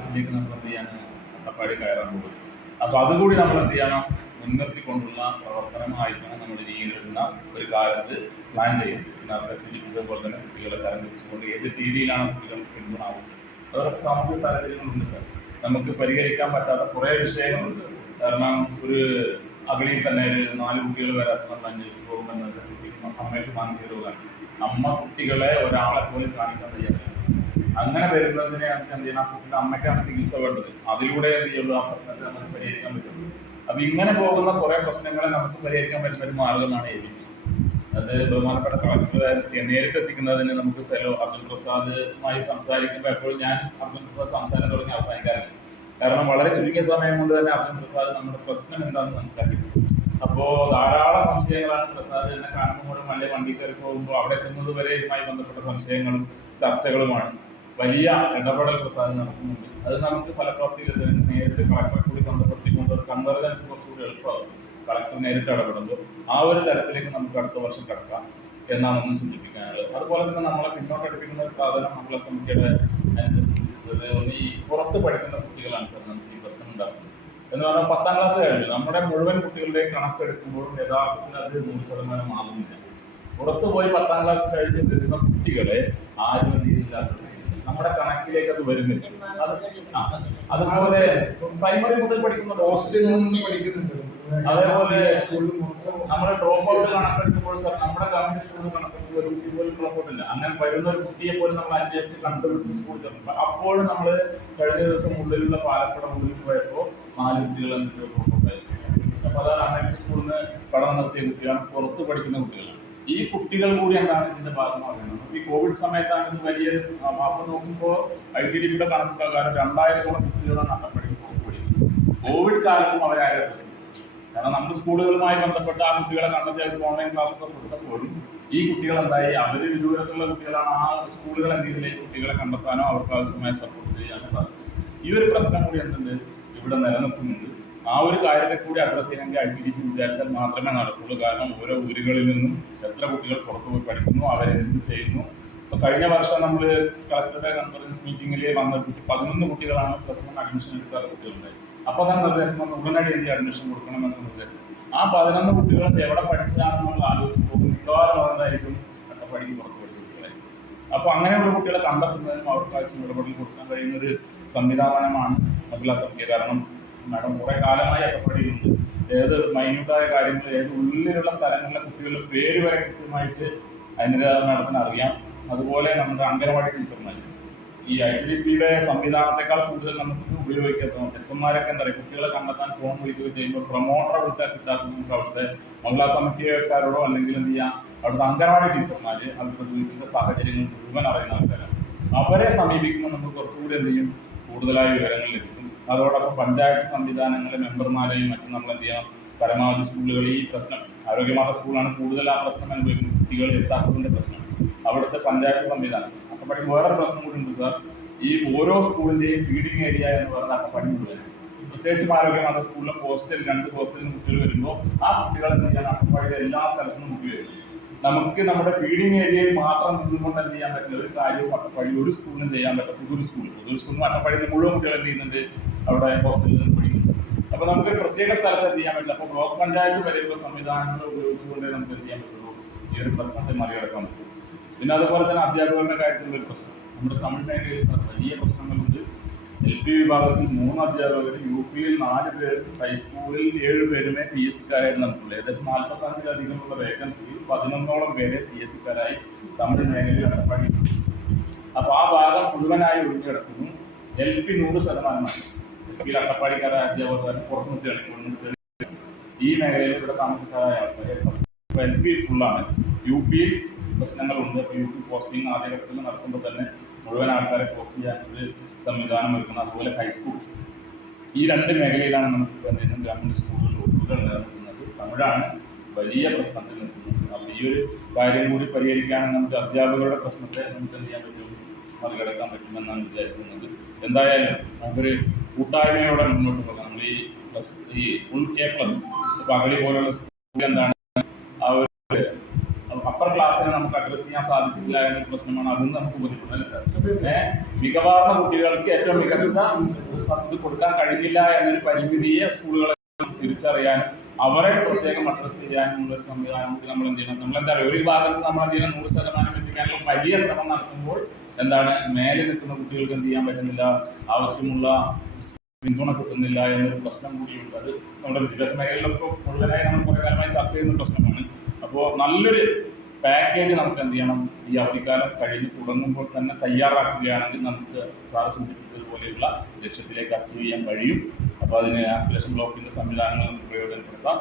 ഇതിലേക്ക് നമ്മൾ എന്ത് ചെയ്യാൻ അട്ടപ്പാടി കയറാൻ പോകും. അപ്പോൾ അതുകൂടി നമ്മൾ എന്ത് ചെയ്യണം, മുൻനിർത്തിക്കൊണ്ടുള്ള പ്രവർത്തനമായിട്ടാണ് നമ്മൾ ഇനിയുള്ള ഒരു കാലത്ത് പ്ലാൻ ചെയ്യുന്നത്. നേരത്തെ സൂചിപ്പിച്ചത് പോലെ തന്നെ കുട്ടികളെ തരംതിരിച്ചുകൊണ്ട് ഏത് രീതിയിലാണ് കുട്ടികൾക്ക് പിന്തുണ ആവശ്യം. അതോടൊപ്പം സാമൂഹിക സാഹചര്യങ്ങളുണ്ട് സാർ. നമുക്ക് പരിഹരിക്കാൻ പറ്റാത്ത കുറേ വിഷയങ്ങളുണ്ട്. കാരണം ഒരു അകലിയിൽ തന്നെ ഒരു 4 കുട്ടികൾ വരെ നമ്മൾ അന്വേഷിച്ച് പോകുമെന്നത് അമ്മയ്ക്ക് മാനസിക രോഗമാണ്. അമ്മ കുട്ടികളെ ഒരാളെ പോലും കാണിക്കാൻ തയ്യാറാണ്. അങ്ങനെ വരുന്നതിനെ നമുക്ക് എന്ത് ചെയ്യണം, ആ കുട്ടിയുടെ അമ്മയ്ക്കാണ് ചികിത്സ വേണ്ടത്. അതിലൂടെ എന്ത് ചെയ്യുള്ളൂ, ആ പ്രശ്നത്തെ നമുക്ക് പരിഹരിക്കാൻ പറ്റുള്ളൂ. അപ്പൊ ഇങ്ങനെ പോകുന്ന കുറെ പ്രശ്നങ്ങളെ നമുക്ക് പരിഹരിക്കാൻ പറ്റുന്ന ഒരു മാർഗമാണ് ABP. അത് ബഹുമാനപ്പെട്ട കളക്ടറെ നേരിട്ട് എത്തിക്കുന്നതിന് നമുക്ക് ഫെലോ അബ്ദുൽ പ്രസാദുമായി സംസാരിക്കുമ്പോൾ എപ്പോഴും ഞാൻ അബ്ദുൽ പ്രസാദ് സംസാരം തുടങ്ങി അവസാനിക്കാറില്ല. കാരണം വളരെ ചുരുങ്ങിയ സമയം കൊണ്ട് തന്നെ അബ്ദുൽ പ്രസാദ് നമ്മുടെ പ്രശ്നം എന്താണെന്ന് മനസ്സിലാക്കി. അപ്പോൾ ധാരാളം സംശയങ്ങളാണ് പ്രസാദ് എന്നെ കാണുമ്പോഴും വലിയ വണ്ടി കയറി പോകുമ്പോൾ അവിടെ എത്തുന്നത് വരെ ഇതുമായി ബന്ധപ്പെട്ട സംശയങ്ങളും ചർച്ചകളുമാണ്. വലിയ ഇടപെടൽ പ്രസാദ് നടക്കുന്നുണ്ട്. അത് നമുക്ക് ഫലപ്രാപ്തിയിൽ നേരിട്ട് കളക്ടറെ കൂടി ബന്ധപ്പെടുത്തിക്കൊണ്ട് ഒരു കൺവെർജൻസ് കുറച്ചുകൂടി എളുപ്പമാകും. കളക്ടർ നേരിട്ട് ഇടപെടുമ്പോൾ ആ ഒരു തരത്തിലേക്ക് നമുക്ക് അടുത്ത വർഷം കടക്കാം എന്നാണ് ഒന്ന് സൂചിപ്പിക്കാനുള്ളത്. അതുപോലെ തന്നെ നമ്മളെ പിന്നോട്ടടിപ്പിക്കുന്ന ഒരു സാധനം നമ്മളെ സമിതിയുടെ സൂചിപ്പിച്ചത് ഈ പുറത്ത് പഠിക്കുന്ന കുട്ടികളാണ് സാർ നമുക്ക് ഈ പ്രശ്നം ഉണ്ടാക്കുന്നത്. എന്ന് പറഞ്ഞാൽ 10ാം ക്ലാസ് കഴിഞ്ഞു നമ്മുടെ മുഴുവൻ കുട്ടികളുടെയും കണക്കെടുക്കുമ്പോഴും യഥാർത്ഥത്തിൽ അത് 100% ആകുന്നില്ല. പുറത്തു പോയി 10ാം ക്ലാസ് കഴിഞ്ഞ് വരുന്ന കുട്ടികളെ ആരും രീതിയില്ലാത്ത നമ്മുടെ കണക്കിലേക്ക് അത് വരുന്നില്ല. അതുപോലെ പ്രൈമറി മുതൽ പഠിക്കുന്നുണ്ട്, ഹോസ്റ്റലിൽ നിന്ന് പഠിക്കുന്നുണ്ട്. അതേപോലെ നമ്മുടെ ഡ്രോപ്പ് ഔട്ട് കണക്കെടുക്കുമ്പോൾ സാർ നമ്മുടെ ഗവൺമെന്റ് സ്കൂളിൽ കണക്കെടുക്കുമ്പോൾ ഒരു കുട്ടി പോലും ഡ്രോപ്പ് ഔട്ട് ഇല്ല. അങ്ങനെ വരുന്ന ഒരു കുട്ടിയെ പോലും നമ്മൾ അന്വേഷിച്ച് കണ്ടുപിടിച്ച് സ്കൂളിൽ ചേർന്നു. അപ്പോഴും നമ്മൾ കഴിഞ്ഞ ദിവസം ഉള്ളിലുള്ള പാലക്കാട് ഉള്ളിൽ പോയപ്പോൾ 4 കുട്ടികൾ ഡ്രോപ്പ് ഔട്ട് ആയിരുന്നു. അപ്പൊ അതാണ് അമ്മയുടെ സ്കൂളിൽ നിന്ന് പഠനം നടത്തിയ കുട്ടികളാണ്, പുറത്ത് പഠിക്കുന്ന കുട്ടികളാണ്. ഈ കുട്ടികൾ കൂടി എന്താണ് ഇതിന്റെ ഭാഗമാകുന്നത്. ഈ കോവിഡ് സമയത്താണ് ഇത് വലിയ മാപ്പ് നോക്കുമ്പോൾ ITDPയുടെ കണക്ക് പ്രകാരം 2000ഓളം കുട്ടികളാണ് അട്ടപ്പാടി പുറത്ത് പഠിക്കുന്നത്. കോവിഡ് കാലത്തും അവരായിരുന്നു. കാരണം നമ്മുടെ സ്കൂളുകളുമായി ബന്ധപ്പെട്ട ആ കുട്ടികളെ കണ്ടെത്തി അവർക്ക് ഓൺലൈൻ ക്ലാസ്സൊക്കെ കൊടുത്തപ്പോഴും ഈ കുട്ടികൾ എന്തായി, അവര് വിദൂരത്തുള്ള കുട്ടികളാണ്. ആ സ്കൂളുകൾ എന്തെങ്കിലും കുട്ടികളെ കണ്ടെത്താനോ അവർക്ക് ആവശ്യമായ സപ്പോർട്ട് ചെയ്യാനോ സാധിക്കും. ഈ ഒരു പ്രശ്നം കൂടി എന്തുണ്ട് ഇവിടെ നിലനിൽക്കുന്നുണ്ട്. ആ ഒരു കാര്യത്തെ കൂടി അഡ്രസ് ചെയ്യണമെങ്കിൽ ITDP വിചാരിച്ചാൽ മാത്രമേ നടക്കുള്ളൂ. കാരണം ഓരോ ഊരുകളിൽ നിന്നും എത്ര കുട്ടികൾ പുറത്തു പോയി പഠിക്കുന്നു, അവരെന്ത് ചെയ്യുന്നു. ഇപ്പൊ കഴിഞ്ഞ വർഷം നമ്മൾ കളക്ടറുടെ കൺഫറൻസ് മീറ്റിംഗിൽ വന്ന 11 കുട്ടികളാണ് പ്രശ്നം അഡ്മിഷൻ എടുക്കാത്ത കുട്ടികളുണ്ടായി. അപ്പൊ തന്നെ നിർദ്ദേശം വന്ന് ഉടനടി എനിക്ക് അഡ്മിഷൻ കൊടുക്കണമെന്ന് നിർദ്ദേശം. ആ 11 കുട്ടികളും എവിടെ പഠിച്ചതാണെന്ന് നമ്മൾ ആലോചിച്ച് പോകും. മിക്കവാറും അതായിരിക്കും അട്ടപ്പാടിക്ക് പുറത്ത് പഠിച്ച കുട്ടികളായിരിക്കും. അപ്പൊ അങ്ങനെയുള്ള കുട്ടികളെ കണ്ടെത്തുന്നതിനും അവർക്ക് ആവശ്യം ഇടപെടൽ കൊടുക്കാൻ കഴിയുന്ന ഒരു സംവിധാനമാണ് മഹിളാ സമിതി. കാരണം മാഡം കുറെ കാലമായി അട്ടപ്പാടിയിലുണ്ട്. ഏത് മൈന്യൂട്ടായ കാര്യങ്ങൾ, ഏത് ഉള്ളിലുള്ള സ്ഥലങ്ങളിലെ കുട്ടികളുടെ പേര് വരെ കൃത്യമായിട്ട് അതിൻ്റെ മാഡത്തിന് അറിയാം. അതുപോലെ നമ്മുടെ അംഗനവാടി ടീച്ചർമാർ ഈ ITDPയുടെ സംവിധാനത്തെക്കാൾ കൂടുതൽ നമുക്ക് ഉപയോഗിക്കാൻ ടീച്ചർമാരൊക്കെ എന്താ പറയുക, കുട്ടികളെ കണ്ടെത്താൻ ഫോൺ വിളിക്കുകയോ ചെയ്യുമ്പോൾ പ്രൊമോട്ടറെ വിളിച്ചാൽ കിട്ടാത്ത നമുക്ക് അവിടുത്തെ മഹിളാ സമിതിക്കാരോടോ അല്ലെങ്കിൽ എന്ത് ചെയ്യാം, അവിടുത്തെ അംഗനവാടി ടീച്ചർമാർ അവരുടെ വീട്ടിലെ സാഹചര്യങ്ങൾ മുഴുവൻ അറിയുന്ന ആൾക്കാരാണ്. അവരെ സമീപിക്കുമ്പോൾ നമുക്ക് കുറച്ചുകൂടി എന്ത് ചെയ്യും, കൂടുതലായ വിവരങ്ങൾ ലഭിക്കും. അതോടൊപ്പം പഞ്ചായത്ത് സംവിധാനങ്ങളെ മെമ്പർമാരെയും മറ്റും നമ്മൾ എന്ത് ചെയ്യണം, പരമാവധി സ്കൂളുകൾ ഈ പ്രശ്നം ആരോഗ്യമാത സ്കൂളാണ് കൂടുതൽ ആ പ്രശ്നം അനുഭവിക്കുന്നത്, കുട്ടികൾ എത്താത്തതിന്റെ പ്രശ്നം. അവിടുത്തെ പഞ്ചായത്ത് സംവിധാനം അട്ടപ്പാടി വേറൊരു പ്രശ്നം കൂടി ഉണ്ട് സാർ. ഈ ഓരോ സ്കൂളിന്റെയും ഫീഡിംഗ് ഏരിയ എന്ന് പറയുന്നത് അട്ടപ്പാടി മുഴുവൻ, പ്രത്യേകിച്ചും ആരോഗ്യമാത സ്കൂളിലെ ഹോസ്റ്റൽ 2 ഹോസ്റ്റലിൽ നിന്ന് കുട്ടികൾ വരുമ്പോൾ ആ കുട്ടികൾ എന്ത് ചെയ്യാൻ അട്ടപ്പാടിയുടെ എല്ലാ സ്ഥലത്തും കുട്ടി വരും. നമുക്ക് നമ്മുടെ ഫീഡിംഗ് ഏരിയയിൽ മാത്രം നിന്നുകൊണ്ട് എന്ത് ചെയ്യാൻ പറ്റില്ല ഒരു കാര്യവും അട്ടപ്പാടി ഒരു സ്കൂളിനും ചെയ്യാൻ പറ്റും. പുതിയൊരു സ്കൂളിൽ അട്ടപ്പാടിയിൽ മുഴുവൻ കുട്ടികൾ എന്ത് ചെയ്യുന്നുണ്ട്, അവിടെ ഹോസ്റ്റലിൽ നിന്ന് പഠിക്കുന്നു. അപ്പൊ നമുക്ക് പ്രത്യേക സ്ഥലത്ത് എന്ത് ചെയ്യാൻ പറ്റില്ല. അപ്പൊ ബ്ലോക്ക് പഞ്ചായത്ത് വരെയുള്ള സംവിധാനങ്ങൾ ഉപയോഗിച്ചുകൊണ്ടേ നമുക്ക് എന്ത് ചെയ്യാൻ പറ്റുള്ളൂ, ഈ ഒരു പ്രശ്നത്തെ മറികടക്കാൻ പറ്റും. പിന്നെ അതുപോലെ തന്നെ അധ്യാപകരുടെ കാര്യത്തിലുള്ള ഒരു പ്രശ്നം നമ്മുടെ തമിഴ് മേഖലയിൽ വലിയ പ്രശ്നങ്ങളുണ്ട്. LP വിഭാഗത്തിൽ 3 അധ്യാപകർ, UPയിൽ 4 പേർ, ഹൈസ്കൂളിൽ 7 പേരുമേ PSCക്കാരായിട്ട് നമുക്കുള്ളൂ. ഏകദേശം 45-ലധികമുള്ള വേക്കൻസിയിൽ 11ഓളം പേരെ PSCക്കാരായി തമിഴ് മേഖലയിൽ അട്ടപ്പാടി. അപ്പൊ ആ ഭാഗം മുഴുവനായി ഒഴിഞ്ഞു കിടക്കുന്നു. LP 100%. LPയിൽ അട്ടപ്പാടിക്കാരായ അധ്യാപകർ പുറത്തു നിർത്തിയാണ് ഈ മേഖലയിൽ ഇവിടെ താമസക്കാരായ ആൾക്കാരെ. LP ഫുള്ളാണ്. UPയിൽ പ്രശ്നങ്ങളുണ്ട്. അപ്പോൾ UP പോസ്റ്റിംഗ് ആദ്യഘട്ടത്തിൽ നടത്തുമ്പോൾ തന്നെ മുഴുവൻ ആൾക്കാരെ പോസ്റ്റ് ചെയ്യാനൊരു സംവിധാനം ഒരുക്കുന്നത്. അതുപോലെ ഹൈസ്കൂൾ, ഈ 2 മേഖലയിലാണ് നമുക്ക് എന്തെങ്കിലും ഗവൺമെന്റ് സ്കൂളുകളിൽ ഒഴിവുകൾ നിലനിൽക്കുന്നത്. തമിഴാണ് വലിയ പ്രശ്നത്തിൽ നിൽക്കുന്നത്. അപ്പോൾ ഈ ഒരു കാര്യം കൂടി പരിഹരിക്കുകയാണെങ്കിൽ നമുക്ക് അധ്യാപകരുടെ പ്രശ്നത്തെ നമുക്ക് എന്ത് ചെയ്യാൻ പറ്റും, മറികടക്കാൻ പറ്റുമെന്നാണ് വിചാരിക്കുന്നത്. എന്തായാലും നമുക്കൊരു കൂട്ടായ്മയോടെ മുന്നോട്ട് പോകാം. നമ്മൾ ഈ ഫുൾ A+, പകടി പോലുള്ള സ്കൂൾ എന്താണ് ആ ഒരു അപ്പർ ക്ലാസ് ക്ലാസ്സിനെ നമുക്ക് അഡ്രസ് ചെയ്യാൻ സാധിച്ചില്ല എന്നൊരു പ്രശ്നമാണ്. അതും നമുക്ക് ബുദ്ധിമുട്ട് അല്ലേ സാർ? മികവാർന്ന കുട്ടികൾക്ക് ഏറ്റവും മികച്ച ഇത് കൊടുക്കാൻ കഴിഞ്ഞില്ല എന്നൊരു പരിമിതിയെ സ്കൂളുകളെ തിരിച്ചറിയാനും അവരെ പ്രത്യേകം അഡ്രസ് ചെയ്യാനുള്ള ഒരു സംവിധാനം നമ്മൾ എന്ത് ചെയ്യണം? നമ്മൾ എന്താ പറയുക, ഒരു ഭാഗത്ത് നമ്മൾ എന്ത് ചെയ്യണം, 100% എത്തിക്കാനുള്ള വലിയ ശ്രമം നടത്തുമ്പോൾ എന്താണ്, മേലെ നിൽക്കുന്ന കുട്ടികൾക്ക് എന്ത് ചെയ്യാൻ പറ്റുന്നില്ല, ആവശ്യമുള്ള പിന്തുണ കിട്ടുന്നില്ല എന്നൊരു പ്രശ്നം കൂടിയുണ്ട്. അത് നമ്മുടെ വിദ്യാഭ്യാസ മേഖലയിലൊക്കെ മുഴുവനായി നമ്മൾ കുറേ കാലമായി ചർച്ച ചെയ്യുന്ന പ്രശ്നമാണ്. അപ്പോൾ നല്ലൊരു പാക്കേജ് നമുക്ക് എന്ത് ചെയ്യണം, ഈ അവധിക്കാലം കഴിഞ്ഞ് തുടങ്ങുമ്പോൾ തന്നെ തയ്യാറാക്കുകയാണെങ്കിൽ നമുക്ക് സാറ് സൂചിപ്പിച്ചതുപോലെയുള്ള ലക്ഷ്യത്തിലേക്ക് അച്ചീവ് ചെയ്യാൻ കഴിയും. അപ്പോൾ അതിന് ആസ്പിരേഷൻ ബ്ലോക്കിന്റെ സംവിധാനങ്ങൾ പ്രയോജനപ്പെടുത്താം.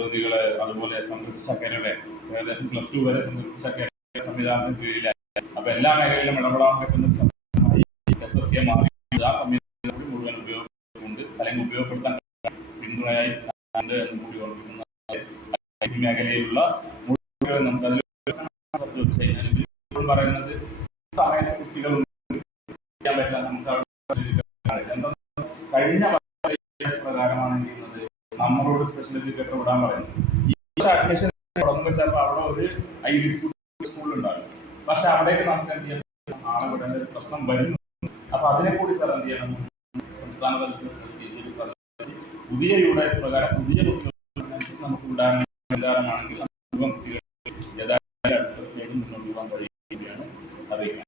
പ്രതികളെ അതുപോലെ സംരക്ഷിച്ച അക്കാദമിയുടെ ഏകദേശം +2 വരെ സംരക്ഷിച്ച അക്കാദമിയുടെ സംവിധാനത്തിന് കീഴിലായി. അപ്പോൾ എല്ലാ മേഖലയിലും ഇടപെടാൻ പറ്റുന്ന സംവിധാനമായി SSK മാറി. ആ സംവിധാനം കൂടി മുഴുവൻ ഉപയോഗപ്പെടുന്നുണ്ട്, അല്ലെങ്കിൽ ഉപയോഗപ്പെടുത്താൻ പിന്തുണയായി എന്ന് കൂടി ഓർമ്മിക്കുന്ന മേഖലയിലുള്ള നമുക്ക് അതിൽ പറയുന്നത് സമയത്ത് കുട്ടികൾ നമുക്ക് കഴിഞ്ഞ പ്രകാരമാണ് ചെയ്യുന്നത്, നമ്മളോട് സ്പെഷ്യൽ എഡ്യൂക്കേറ്റർ വിടാൻ പറയുന്നത്. ഈ അഡ്മിഷൻ തുടങ്ങുമ്പോൾ ചിലപ്പോൾ അവിടെ ഒരു IB സ്കൂളുണ്ടാകും, പക്ഷെ അവിടേക്ക് നമുക്ക് എന്ത് ചെയ്യാൻ ആളെ വിടേണ്ട ഒരു പ്രശ്നം വരുന്നു. അപ്പൊ അതിനെ കൂടി സാർ എന്ത് ചെയ്യണം, സംസ്ഥാന തലത്തിൽ പുതിയ UDAS പ്രകാരം പുതിയ കുട്ടികൾ നമുക്ക് വിടാൻ ആണെങ്കിൽ കുട്ടികൾ യഥാർത്ഥ മുന്നോട്ട് പോകാൻ കഴിയുകയാണ് അറിയിക്കാൻ.